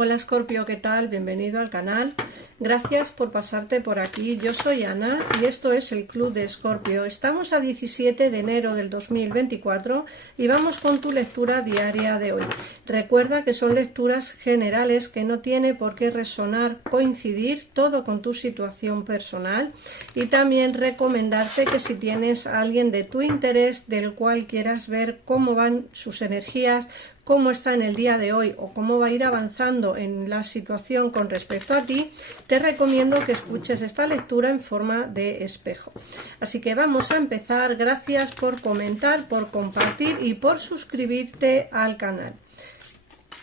Hola Escorpio, ¿qué tal? Bienvenido al canal. Gracias por pasarte por aquí. Yo soy Ana y esto es el Club de Escorpio. Estamos a 17 de enero del 2024 y vamos con tu lectura diaria de hoy. Recuerda que son lecturas generales que no tiene por qué resonar, coincidir todo con tu situación personal, y también recomendarte que si tienes a alguien de tu interés del cual quieras ver cómo van sus energías, cómo está en el día de hoy o cómo va a ir avanzando en la situación con respecto a ti, te recomiendo que escuches esta lectura en forma de espejo. Así que vamos a empezar. Gracias por comentar, por compartir y por suscribirte al canal.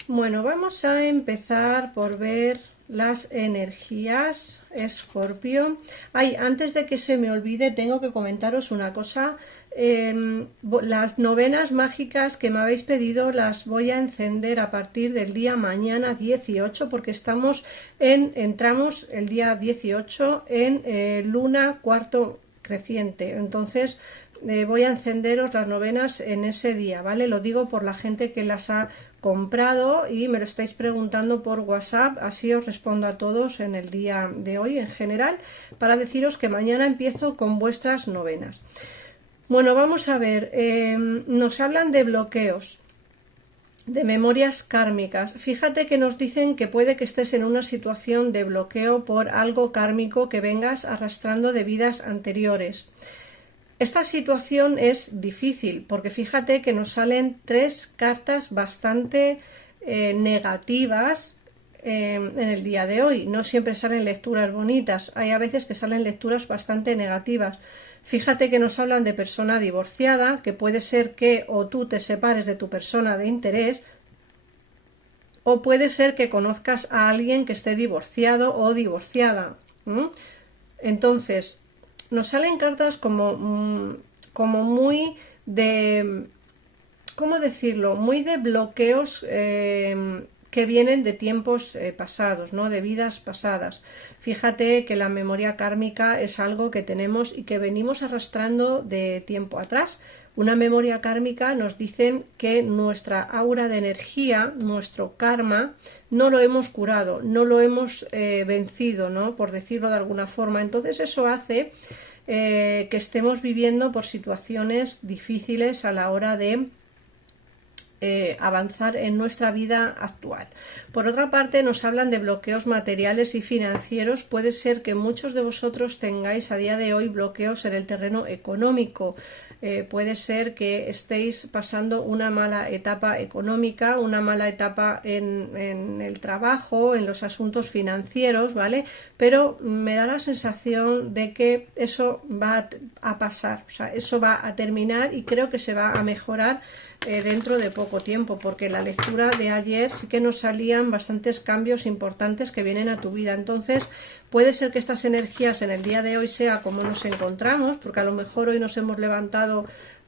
Bueno, vamos a empezar por ver las energías, Escorpio. Antes de que se me olvide, tengo que comentaros una cosa. Las novenas mágicas que me habéis pedido las voy a encender a partir del día mañana 18, porque entramos el día 18 en luna cuarto creciente. Entonces voy a encenderos las novenas en ese día, ¿vale? Lo digo por la gente que las ha comprado y me lo estáis preguntando por WhatsApp, así os respondo a todos en el día de hoy en general, para deciros que mañana empiezo con vuestras novenas. Bueno, vamos a ver, nos hablan de bloqueos, de memorias kármicas. Fíjate que nos dicen que puede que estés en una situación de bloqueo por algo kármico que vengas arrastrando de vidas anteriores. Esta situación es difícil porque fíjate que nos salen tres cartas bastante negativas en el día de hoy. No siempre salen lecturas bonitas, hay a veces que salen lecturas bastante negativas. Fíjate que nos hablan de persona divorciada, que puede ser que o tú te separes de tu persona de interés, o puede ser que conozcas a alguien que esté divorciado o divorciada. Entonces, nos salen cartas como muy de, ¿cómo decirlo? Muy de bloqueos que vienen de tiempos pasados, ¿no? De vidas pasadas. Fíjate que la memoria kármica es algo que tenemos y que venimos arrastrando de tiempo atrás. Una memoria kármica nos dice que nuestra aura de energía, nuestro karma, no lo hemos curado, no lo hemos vencido, ¿no? Por decirlo de alguna forma. Entonces eso hace que estemos viviendo por situaciones difíciles a la hora de avanzar en nuestra vida actual. Por otra parte, nos hablan de bloqueos materiales y financieros. Puede ser que muchos de vosotros tengáis a día de hoy bloqueos en el terreno económico. Puede ser que estéis pasando una mala etapa económica, una mala etapa en el trabajo, en los asuntos financieros, ¿vale? Pero me da la sensación de que eso va a pasar, o sea, eso va a terminar y creo que se va a mejorar dentro de poco tiempo, porque la lectura de ayer sí que nos salían bastantes cambios importantes que vienen a tu vida. Entonces puede ser que estas energías en el día de hoy sea como nos encontramos, porque a lo mejor hoy nos hemos levantado,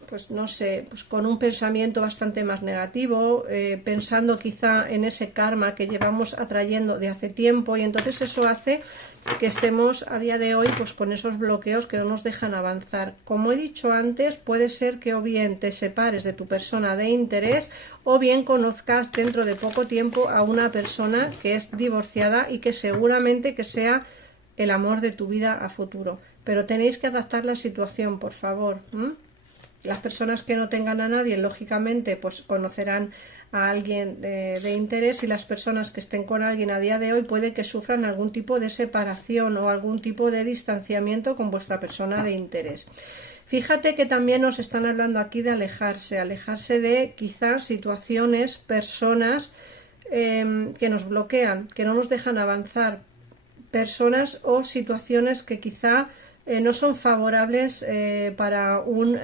pues no sé, pues con un pensamiento bastante más negativo, pensando quizá en ese karma que llevamos atrayendo de hace tiempo, y entonces eso hace que estemos a día de hoy pues con esos bloqueos que no nos dejan avanzar. Como he dicho antes, puede ser que o bien te separes de tu persona de interés o bien conozcas dentro de poco tiempo a una persona que es divorciada y que seguramente que sea el amor de tu vida a futuro. Pero tenéis que adaptar la situación, por favor. Las personas que no tengan a nadie, lógicamente, pues conocerán a alguien de interés, y las personas que estén con alguien a día de hoy puede que sufran algún tipo de separación o algún tipo de distanciamiento con vuestra persona de interés. Fíjate que también nos están hablando aquí de alejarse de quizás situaciones, personas que nos bloquean, que no nos dejan avanzar, personas o situaciones que quizá no son favorables para un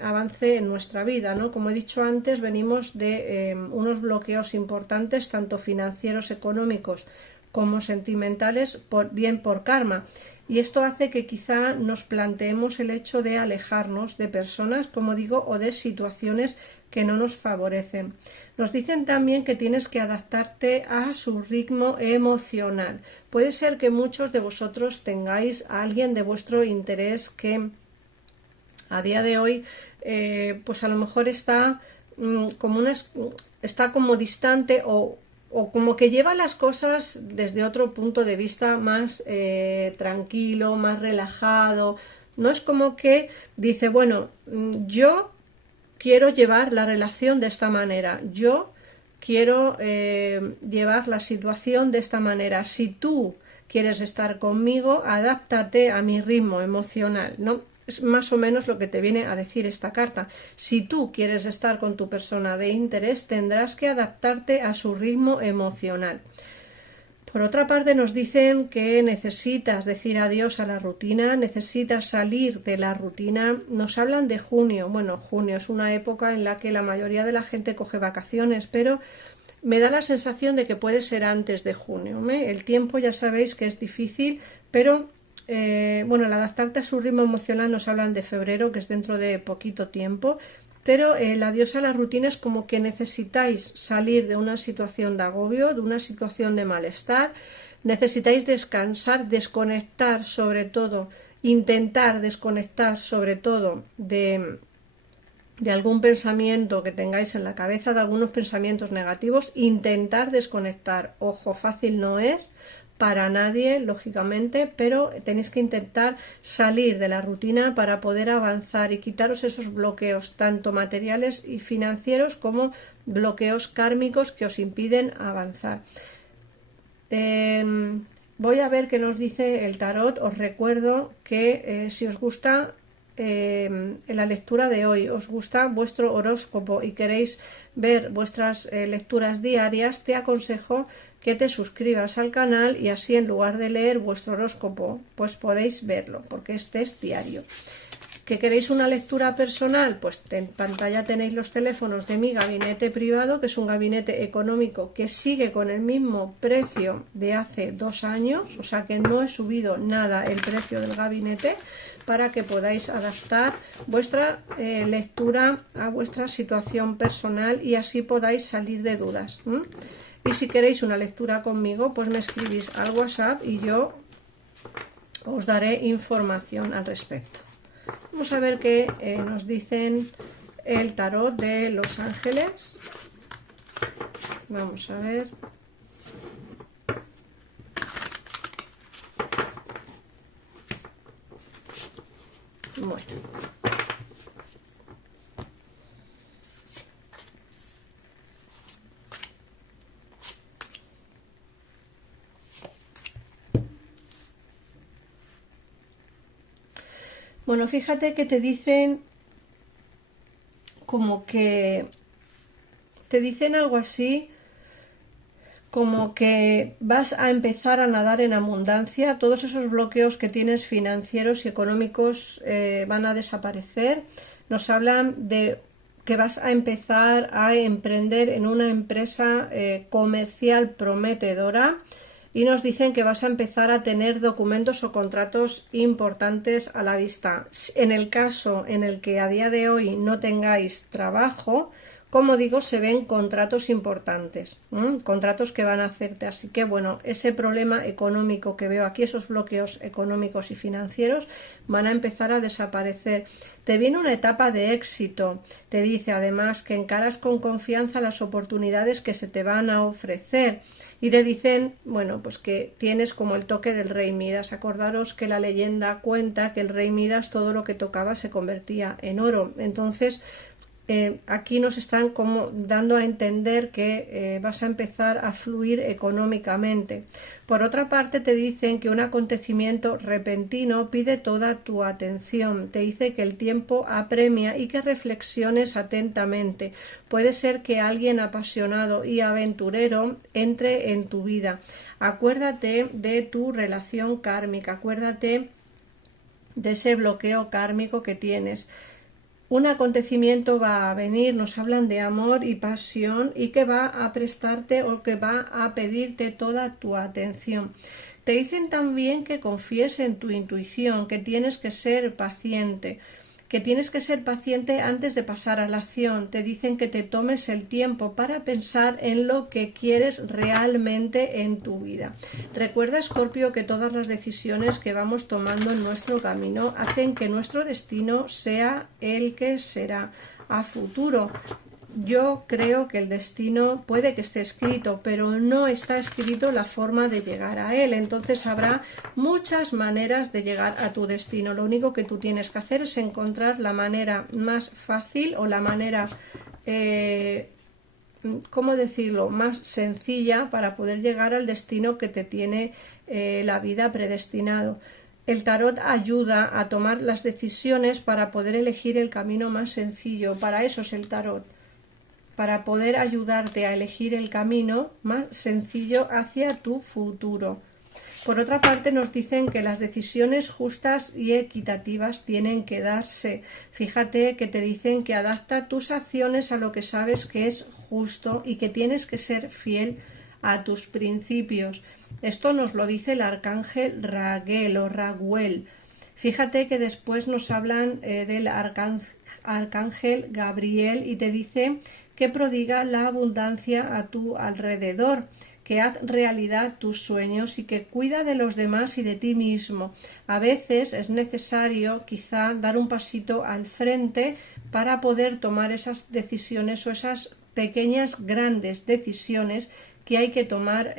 avance en nuestra vida, ¿no? Como he dicho antes, venimos de unos bloqueos importantes, tanto financieros, económicos como sentimentales, bien por karma. Y esto hace que quizá nos planteemos el hecho de alejarnos de personas, como digo, o de situaciones que no nos favorecen. Nos dicen también que tienes que adaptarte a su ritmo emocional. Puede ser que muchos de vosotros tengáis a alguien de vuestro interés que a día de hoy pues a lo mejor está como distante, o o como que lleva las cosas desde otro punto de vista más tranquilo, más relajado. No es como que dice, bueno, yo quiero llevar la relación de esta manera, yo quiero llevar la situación de esta manera. Si tú quieres estar conmigo, adáptate a mi ritmo emocional, ¿no? Es más o menos lo que te viene a decir esta carta. Si tú quieres estar con tu persona de interés, tendrás que adaptarte a su ritmo emocional. Por otra parte, nos dicen que necesitas decir adiós a la rutina, necesitas salir de la rutina. Nos hablan de junio. Bueno, junio es una época en la que la mayoría de la gente coge vacaciones, pero me da la sensación de que puede ser antes de junio, ¿eh? El tiempo ya sabéis que es difícil, pero bueno, al adaptarte a su ritmo emocional nos hablan de febrero, que es dentro de poquito tiempo, pero el adiós a la rutina es como que necesitáis salir de una situación de agobio, de una situación de malestar, necesitáis descansar, desconectar sobre todo, intentar desconectar sobre todo de algún pensamiento que tengáis en la cabeza, de algunos pensamientos negativos, intentar desconectar. Ojo, fácil no es para nadie, lógicamente, pero tenéis que intentar salir de la rutina para poder avanzar y quitaros esos bloqueos, tanto materiales y financieros como bloqueos kármicos que os impiden avanzar. Voy a ver qué nos dice el tarot. Os recuerdo que si os gusta en la lectura de hoy, os gusta vuestro horóscopo y queréis ver vuestras lecturas diarias, te aconsejo que te suscribas al canal y así en lugar de leer vuestro horóscopo, pues podéis verlo, porque este es diario. ¿Que queréis una lectura personal? Pues en pantalla tenéis los teléfonos de mi gabinete privado, que es un gabinete económico que sigue con el mismo precio de hace 2 años, o sea que no he subido nada el precio del gabinete, para que podáis adaptar vuestra lectura a vuestra situación personal y así podáis salir de dudas. Y si queréis una lectura conmigo, pues me escribís al WhatsApp y yo os daré información al respecto. Vamos a ver qué nos dicen el tarot de Los Ángeles. Vamos a ver. Bueno. Bueno, fíjate que te dicen como que te dicen algo así como que vas a empezar a nadar en abundancia, todos esos bloqueos que tienes financieros y económicos van a desaparecer. Nos hablan de que vas a empezar a emprender en una empresa comercial prometedora. Y nos dicen que vas a empezar a tener documentos o contratos importantes a la vista. En el caso en el que a día de hoy no tengáis trabajo, como digo, se ven contratos importantes, contratos que van a hacerte. Así que bueno, ese problema económico que veo aquí, esos bloqueos económicos y financieros van a empezar a desaparecer. Te viene una etapa de éxito. Te dice además que encaras con confianza las oportunidades que se te van a ofrecer. Y te dicen, bueno, pues que tienes como el toque del rey Midas. Acordaros que la leyenda cuenta que el rey Midas todo lo que tocaba se convertía en oro. Entonces, aquí nos están como dando a entender que vas a empezar a fluir económicamente. Por otra parte, te dicen que un acontecimiento repentino pide toda tu atención. Te dice que el tiempo apremia y que reflexiones atentamente. Puede ser que alguien apasionado y aventurero entre en tu vida. Acuérdate de tu relación kármica, acuérdate de ese bloqueo kármico que tienes. Un acontecimiento va a venir, nos hablan de amor y pasión y que va a prestarte o que va a pedirte toda tu atención. Te dicen también que confíes en tu intuición, que tienes que ser paciente, antes de pasar a la acción. Te dicen que te tomes el tiempo para pensar en lo que quieres realmente en tu vida. Recuerda, Escorpio, que todas las decisiones que vamos tomando en nuestro camino hacen que nuestro destino sea el que será a futuro. yo creo que el destino puede que esté escrito, pero no está escrito la forma de llegar a él. Entonces habrá muchas maneras de llegar a tu destino. Lo único que tú tienes que hacer es encontrar la manera más fácil o la manera, ¿cómo decirlo?, más sencilla para poder llegar al destino que te tiene la vida predestinado. El tarot ayuda a tomar las decisiones para poder elegir el camino más sencillo. Para eso es el tarot, para poder ayudarte a elegir el camino más sencillo hacia tu futuro. Por otra parte, nos dicen que las decisiones justas y equitativas tienen que darse. Fíjate que te dicen que adapta tus acciones a lo que sabes que es justo y que tienes que ser fiel a tus principios. Esto nos lo dice el arcángel Raguel o Raguel. Fíjate que después nos hablan del arcángel Gabriel y te dice que prodiga la abundancia a tu alrededor, que haz realidad tus sueños y que cuida de los demás y de ti mismo. A veces es necesario quizá dar un pasito al frente para poder tomar esas decisiones o esas pequeñas grandes decisiones que hay que tomar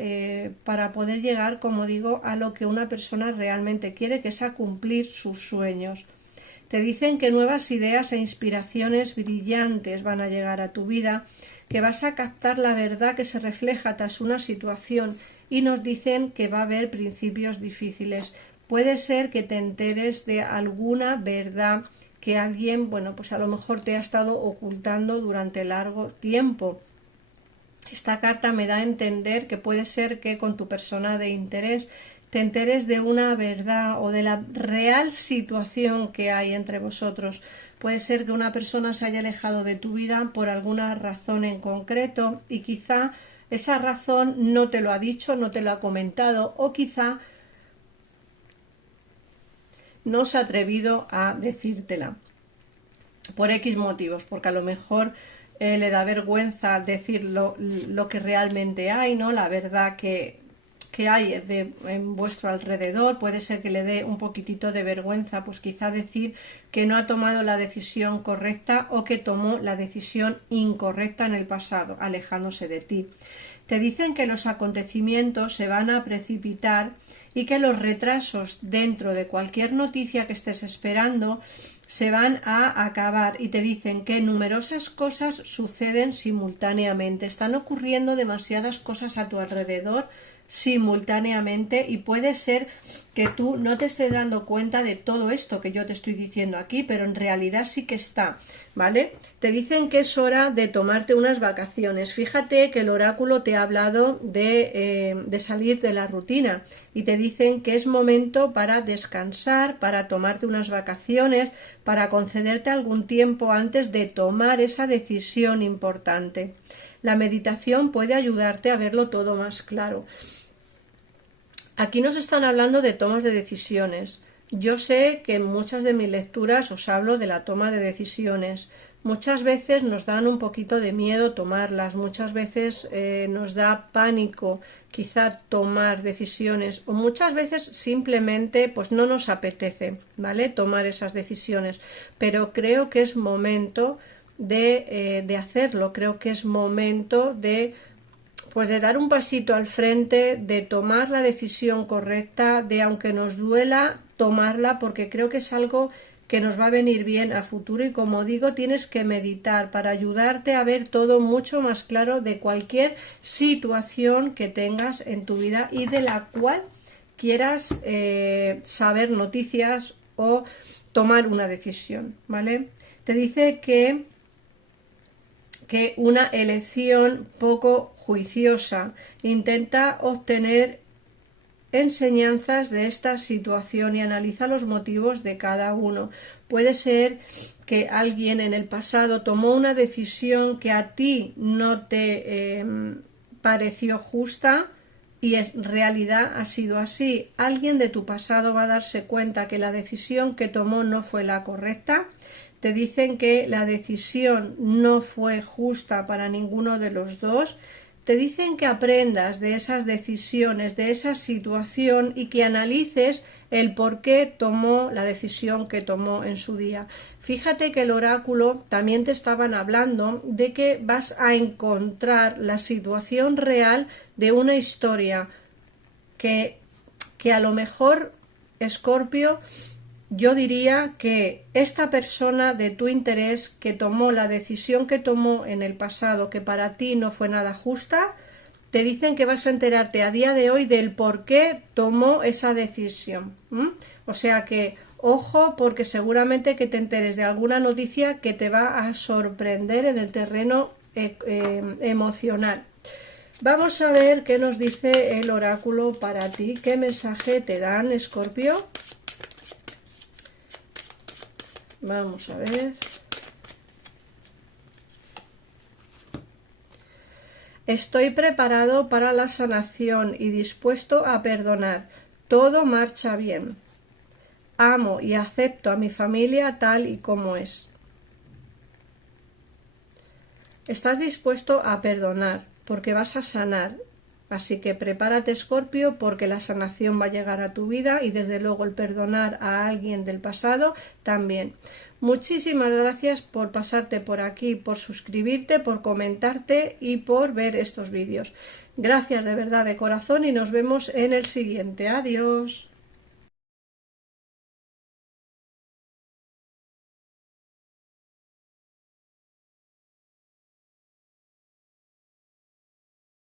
para poder llegar, como digo, a lo que una persona realmente quiere, que es a cumplir sus sueños. Te dicen que nuevas ideas e inspiraciones brillantes van a llegar a tu vida, que vas a captar la verdad que se refleja tras una situación y nos dicen que va a haber principios difíciles. Puede ser que te enteres de alguna verdad que alguien, bueno, pues a lo mejor te ha estado ocultando durante largo tiempo. Esta carta me da a entender que puede ser que con tu persona de interés te enteres de una verdad o de la real situación que hay entre vosotros. Puede ser que una persona se haya alejado de tu vida por alguna razón en concreto y quizá esa razón no te lo ha dicho, no te lo ha comentado o quizá no se ha atrevido a decírtela por X motivos, porque a lo mejor le da vergüenza decir lo que realmente hay, ¿no? La verdad que hay en vuestro alrededor. Puede ser que le dé un poquitito de vergüenza, pues quizá decir que no ha tomado la decisión correcta o que tomó la decisión incorrecta en el pasado, alejándose de ti. Te dicen que los acontecimientos se van a precipitar y que los retrasos dentro de cualquier noticia que estés esperando se van a acabar y te dicen que numerosas cosas suceden simultáneamente. Están ocurriendo demasiadas cosas a tu alrededor simultáneamente y puede ser que tú no te estés dando cuenta de todo esto que yo te estoy diciendo aquí, pero en realidad sí que está, ¿vale? Te dicen que es hora de tomarte unas vacaciones. Fíjate que el oráculo te ha hablado de salir de la rutina y te dicen que es momento para descansar, para tomarte unas vacaciones, para concederte algún tiempo antes de tomar esa decisión importante. La meditación puede ayudarte a verlo todo más claro. Aquí nos están hablando de tomas de decisiones. Yo sé que en muchas de mis lecturas os hablo de la toma de decisiones. Muchas veces nos dan un poquito de miedo tomarlas, muchas veces nos da pánico quizá tomar decisiones o muchas veces simplemente pues no nos apetece, ¿vale?, tomar esas decisiones. Pero creo que es momento de hacerlo, creo que es momento de dar un pasito al frente, de tomar la decisión correcta, de aunque nos duela, tomarla, porque creo que es algo que nos va a venir bien a futuro y como digo, tienes que meditar para ayudarte a ver todo mucho más claro de cualquier situación que tengas en tu vida y de la cual quieras saber noticias o tomar una decisión, ¿vale? Te dice que una elección poco juiciosa intenta obtener enseñanzas de esta situación y analiza los motivos de cada uno. Puede ser que alguien en el pasado tomó una decisión que a ti no te pareció justa y en realidad ha sido así. Alguien de tu pasado va a darse cuenta que la decisión que tomó no fue la correcta. Te dicen que la decisión no fue justa para ninguno de los dos. te dicen que aprendas de esas decisiones, de esa situación y que analices el por qué tomó la decisión que tomó en su día. Fíjate que el oráculo también te estaban hablando de que vas a encontrar la situación real de una historia que a lo mejor, Escorpio, yo diría que esta persona de tu interés que tomó la decisión que tomó en el pasado, que para ti no fue nada justa, te dicen que vas a enterarte a día de hoy del por qué tomó esa decisión. O sea que, ojo, porque seguramente que te enteres de alguna noticia que te va a sorprender en el terreno emocional. Vamos a ver qué nos dice el oráculo para ti. ¿Qué mensaje te dan, Escorpio? Vamos a ver. Estoy preparado para la sanación y dispuesto a perdonar. Todo marcha bien. Amo y acepto a mi familia tal y como es. Estás dispuesto a perdonar porque vas a sanar. Así que prepárate, Escorpio, porque la sanación va a llegar a tu vida y desde luego el perdonar a alguien del pasado también. Muchísimas gracias por pasarte por aquí, por suscribirte, por comentarte y por ver estos vídeos. Gracias de verdad de corazón y nos vemos en el siguiente. Adiós.